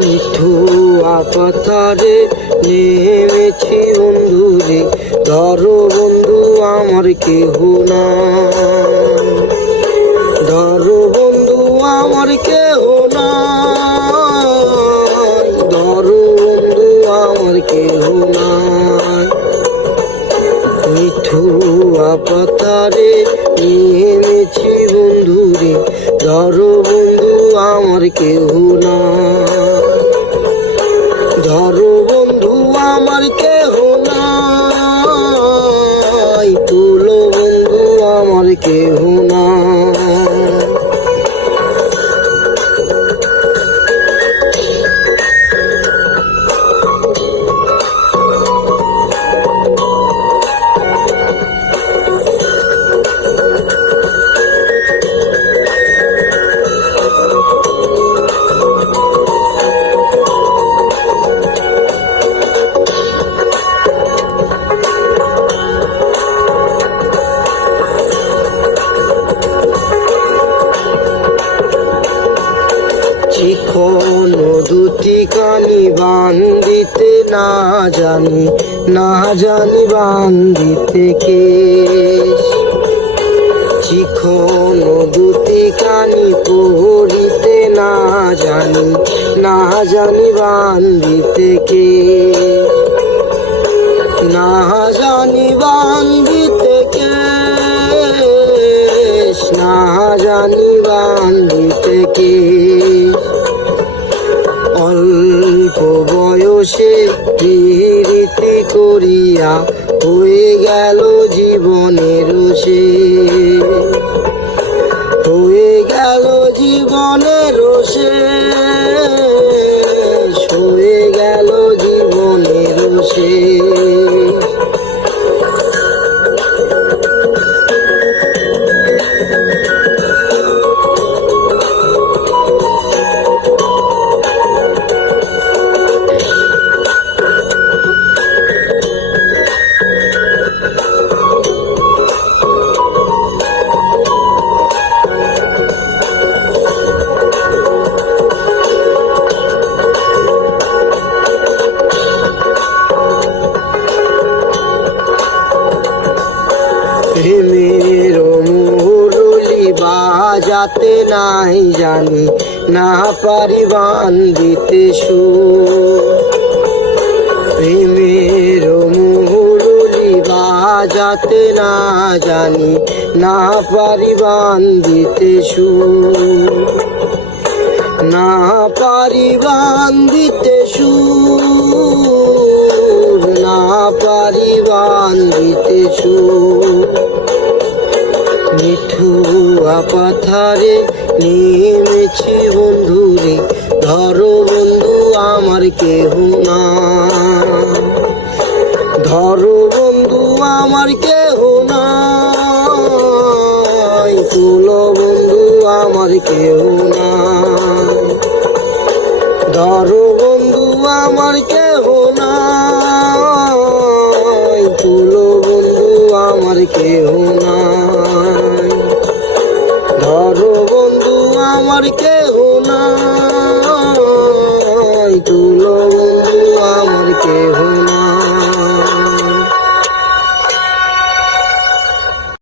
মিঠুয়া পাথারে নেমেছি বন্ধুরে, ধরো বন্ধু আমার কেহ নাই, ধরো বন্ধু আমার কেহ নাই, ধরো বন্ধু আমার কেহ নাই। মিঠুয়া পাথারে নেমেছি বন্ধুরে, ধরো বন্ধু আমার কেহ নাই, ধরো বন্ধু আমার কেহ নাই, তুলো বন্ধু আমার কেহ নাই। চিকন দুটি কানি বান্ধিতে না জানি, না জানি বান্ধিতে কেশ, চিকন দুটি কানি পড়িতে না জানি, না জানি বান্ধিতে কেশ, না জানি বান্ধিতে কেশ, না জানি বান্ধিতে কেশ। অল্প বয়সে প্রীতি করিয়া হয়ে গেল জীবনের শেষ, হয়ে গেল জীবনের শেষ, হয়ে গেল জীবনের শেষ। প্রেমের মুরলি বাজাতে নাই জানি, না পারি বান্ধিতে সুর, প্রেমের মুরলি বাজাতে না জানি, না পারি বান্ধিতে সুর, না পারি বান্ধিতে সুর, না পারি বান্ধিতে সুর। মিঠুয়া পাথারে নেমেছি বন্ধুরে, ধরো বন্ধু আমার কেহ নাই, ধরো বন্ধু আমার কেহ নাই, তুলো বন্ধু আমার কেহ নাই, ধরো বন্ধু আমার কেহ নাই, তুলো বন্ধু আমার কেহ নাই, ধরো বন্ধু আমার কেহ